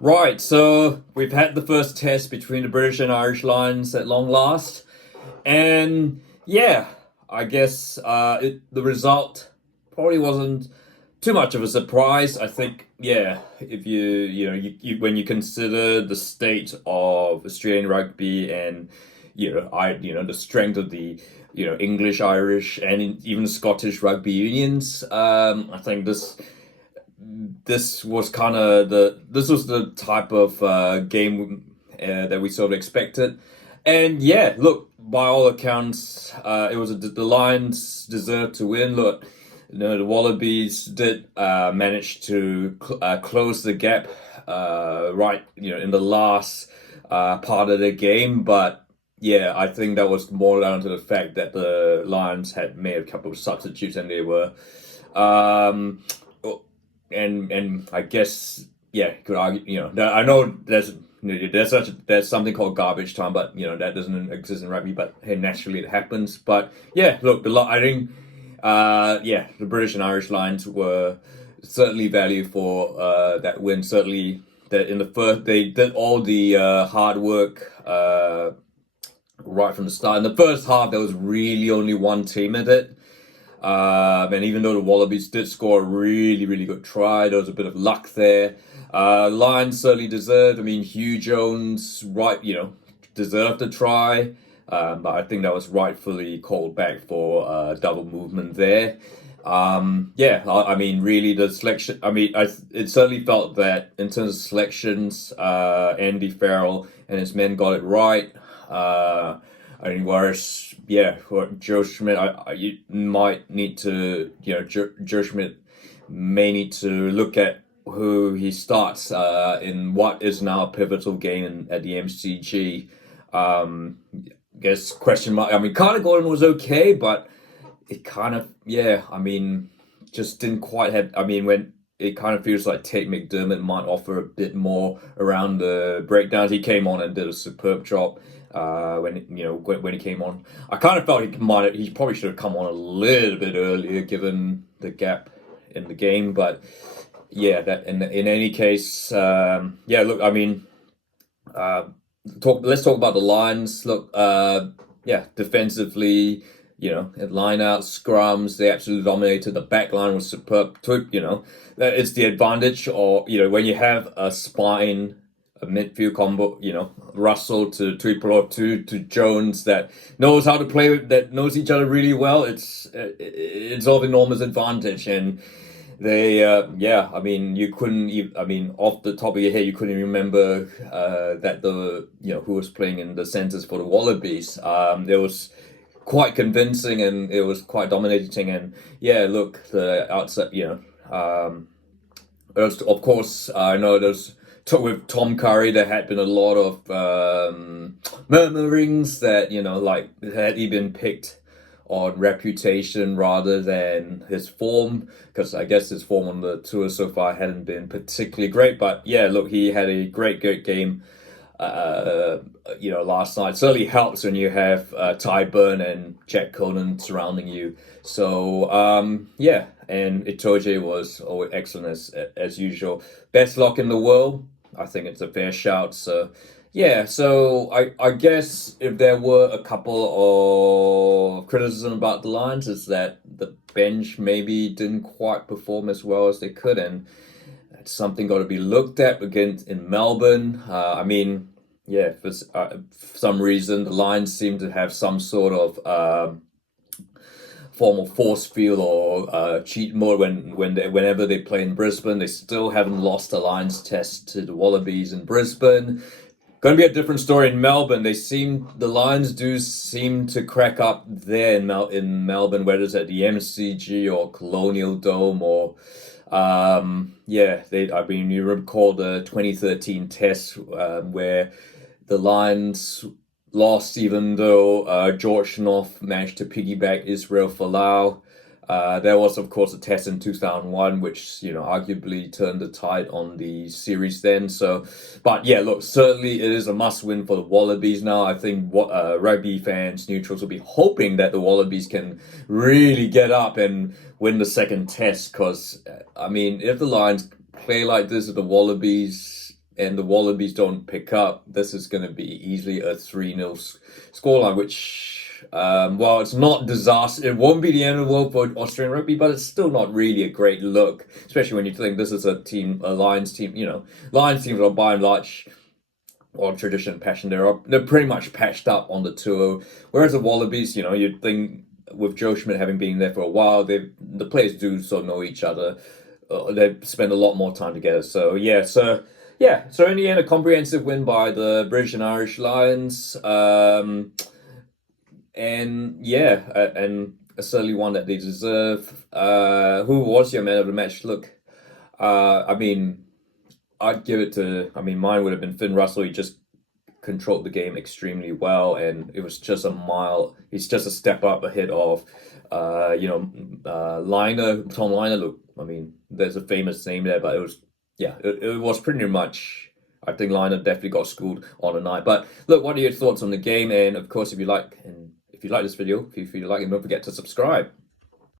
Right, so we've had the first test between the British and Irish Lions at long last, and yeah, I guess the result probably wasn't too much of a surprise. I think, yeah, if when you consider the state of Australian rugby and the strength of the English, Irish, and even Scottish rugby unions, I think this was kind of this was the type of game that we sort of expected, and yeah, look, by all accounts, the Lions deserved to win. Look, the Wallabies did manage to close the gap, right, in the last part of the game, but. Yeah, I think that was more down to the fact that the Lions had made a couple of substitutes and they were um, and I guess yeah, could argue. I know there's something called garbage time, but that doesn't exist in rugby. But hey, naturally it happens. But yeah, look, I think the British and Irish Lions were certainly value for that win. Certainly that in the first they did all the hard work right from the start. In the first half, there was really only one team in it. And even though the Wallabies did score a really, really good try, there was a bit of luck there. Lions certainly deserved. I mean, Hugh Jones, right, deserved a try. But I think that was rightfully called back for double movement there. I mean, really, the selection. I mean, it certainly felt that in terms of selections, Andy Farrell and his men got it right. I mean, whereas, for Joe Schmidt, you might need to, Joe Schmidt may need to look at who he starts in what is now a pivotal game at the MCG. Guess question mark. I mean, Carter Gordon was okay, but it kind of, I mean, just didn't quite have. I mean, when it kind of feels like Tate McDermott might offer a bit more around the breakdowns. He came on and did a superb job. When he came on, I kind of felt he probably should have come on a little bit earlier given the gap in the game. But yeah, that in any case, Look, I mean, let's talk about the Lions. Look, defensively, in line out scrums, they absolutely dominated. The back line was superb. It's the advantage, or when you have a midfield combo, Russell to Tuipulotu to Jones that knows how to play with, that knows each other really well. It's of enormous advantage, and they, I mean, you couldn't even, I mean, off the top of your head, you couldn't remember that who was playing in the centers for the Wallabies. It was quite convincing and it was quite dominating, and look, the outside, of course, I know there's. With Tom Curry, there had been a lot of murmurings that had he been picked on reputation rather than his form, because I guess his form on the tour so far hadn't been particularly great. But look, he had a great game. Last night certainly helps when you have Ty Burn and Jack Conan surrounding you. So and Itoje was always excellent as usual. Best lock in the world. I think it's a fair shout. So, I guess if there were a couple of criticism about the Lions, is that the bench maybe didn't quite perform as well as they could, and that's something got to be looked at again in Melbourne. I mean, for some reason the Lions seem to have some sort of form of force field or cheat mode whenever they play in Brisbane. They still haven't lost a Lions test to the Wallabies in Brisbane. Going to be a different story in Melbourne. The Lions do seem to crack up there in Melbourne, whether it's at the MCG or Colonial Dome or you recall the 2013 test where the Lions lost, even though George North managed to piggyback Israel Folau. There was, of course, a test in 2001, which, arguably turned the tide on the series then. So, but look, certainly it is a must-win for the Wallabies now. I think rugby fans, neutrals, will be hoping that the Wallabies can really get up and win the second test. Because, I mean, if the Lions play like this with the Wallabies, and the Wallabies don't pick up, this is going to be easily a 3-0 scoreline, which, well, it's not disaster. It won't be the end of the world for Australian rugby, but it's still not really a great look, especially when you think this is a Lions team. Lions teams are by and large, or tradition and passion, they're pretty much patched up on the tour, whereas the Wallabies, you'd think with Joe Schmidt having been there for a while, the players do sort of know each other. They spend a lot more time together. So in the end, a comprehensive win by the British and Irish Lions, and certainly one that they deserve. Who was your man of the match? Look, I'd give it to. Mine would have been Finn Russell. He just controlled the game extremely well, and it was just a mile. He's just a step up ahead of, Tom Liner. Look, there's a famous name there, but it was pretty much. I think Liner definitely got schooled on the night. But look, what are your thoughts on the game? And of course, if you like this video, if you feel like it, don't forget to subscribe.